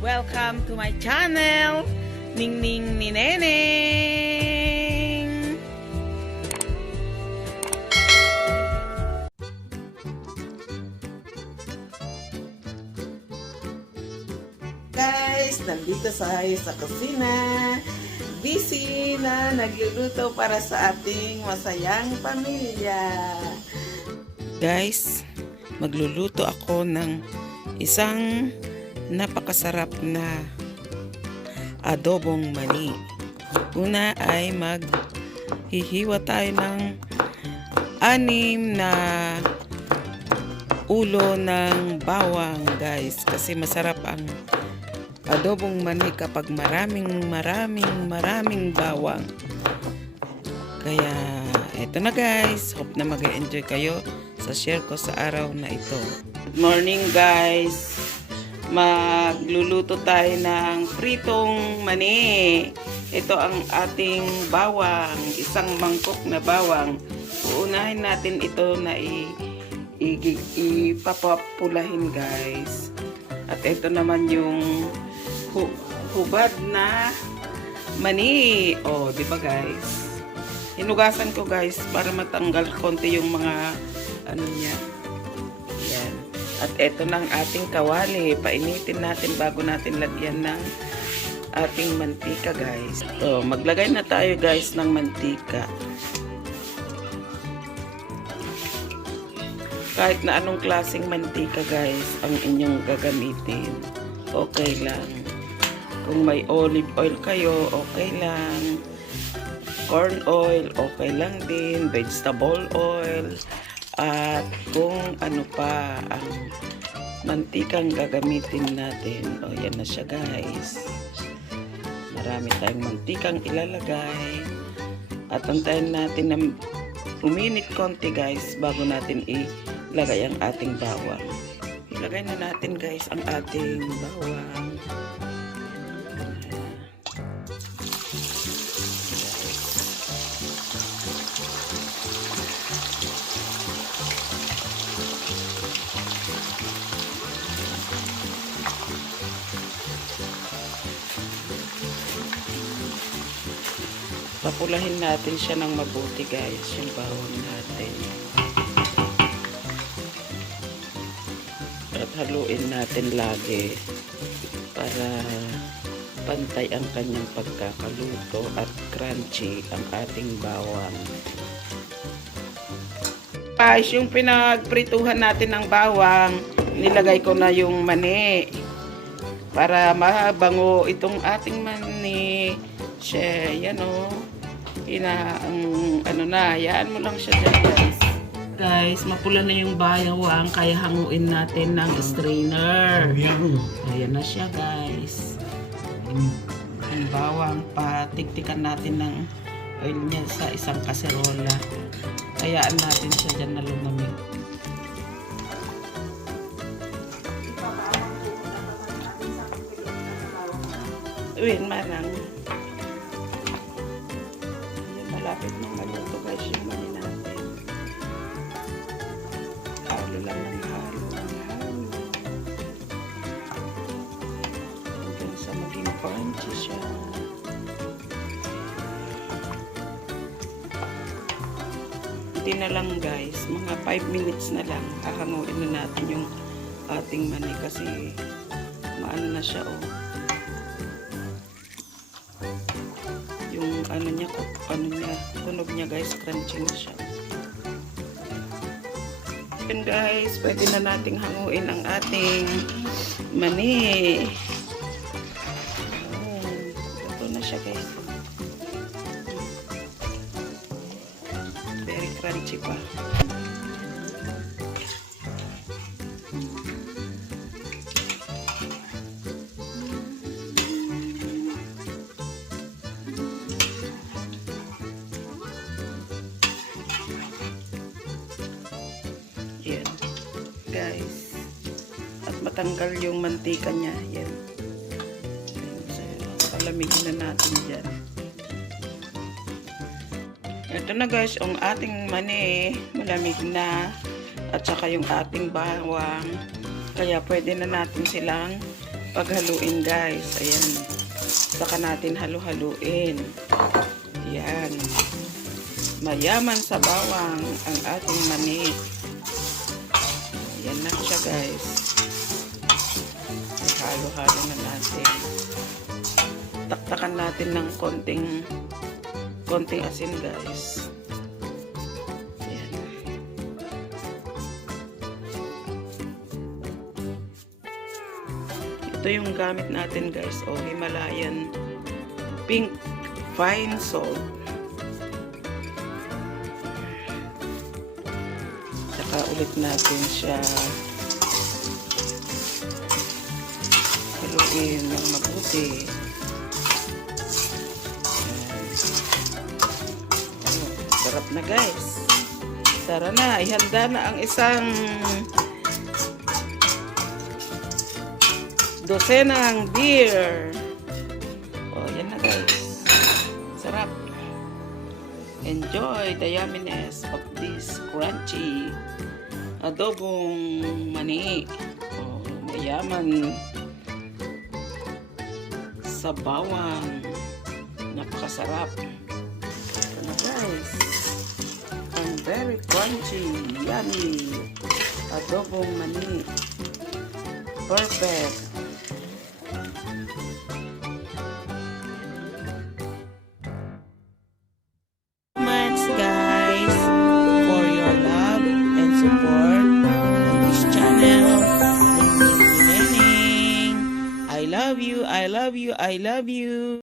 Welcome to my channel, Ningning ni Neneng. Guys, nandito tayo sa kusina. Busy na nagluluto para sa ating masayang pamilya. Guys, magluluto ako ng isang napakasarap na adobong mani. Una ay maghihiwa tayo ng 6 na ulo ng bawang, guys, kasi masarap ang adobong mani kapag maraming bawang. Kaya eto na guys, hope na mag-enjoy kayo sa share ko sa araw na ito. Good morning guys, magluluto tayo ng pritong mani. Ito ang ating bawang, isang mangkok na bawang. Uunahin natin ito na ipapapulahin guys. At ito naman yung hubad na mani. Oh, di ba guys? Hinugasan ko guys para matanggal konti yung mga ano niya. Yan. At ito na ang ating kawali. Painitin natin bago natin lagyan ng ating mantika guys. So, maglagay na tayo guys ng mantika. Kahit na anong klaseng mantika guys ang inyong gagamitin, okay lang. Kung may olive oil kayo, okay lang. Corn oil, okay lang din. Vegetable oil. At kung ano pa ang mantikang gagamitin natin. O, yan na siya guys. Marami tayong mantikang ilalagay. At antayin natin na uminit konti guys bago natin ilagay ang ating bawang. Ilagay na natin guys ang ating bawang. Papulahin natin siya ng mabuti guys, yung bawang natin. At haluin natin lagi para pantay ang kanyang pagkakaluto at crunchy ang ating bawang. Guys, yung pinagprituhan natin ng bawang, nilagay ko na yung mani para mabango itong ating mani. Siya, yan o. Ano na, hayaan mo lang siya dyan guys. Guys, mapula na yung bawang, kaya hanguin natin ng strainer. Ayan na siya guys. Ang bawang, patiktikan natin ng oil niya sa isang kaserola. Hayaan natin siya dyan na lumamig. Uwin, marang. Malapit nang maluto guys yung mani natin. Halo lang ng halo. Hanggang sa maging crunchy siya. Hindi na lang guys, mga 5 minutes na lang hahanguin na natin yung ating mani kasi maano na siya oh. Yung ano niya, tunog niya guys, crunchy na siya. And guys, pwede na nating hanguin ang ating mani. Ito na siya guys. Very crunchy pa. Yan guys, at matanggal yung mantika niya. Yan, so, palamigin na natin dyan. Ito na guys, ang ating mani malamig na, at saka yung ating bawang, kaya pwede na natin silang paghaluin guys. Ayan. Saka natin halu-haluin. Ayan. Mayaman sa bawang ang ating mani. Ayan na siya guys. Halo-halo na natin. Taktakan natin ng konting asin guys. Ayan. Ito yung gamit natin guys. O Himalayan pink fine salt. Saka ulit natin siya haluin ng mabuti. Sarap na guys. Tara na, ihanda na ang isang dosenang beer. Oh, yan na guys. Sarap. Enjoy the yumminess of this crunchy adobong mani. Oh, mayaman sa bawang. Napakasarap. Ito na guys. Ang very crunchy, yummy adobong mani. Perfect. Much guys for your love and support on this channel. I love you, I love you, I love you.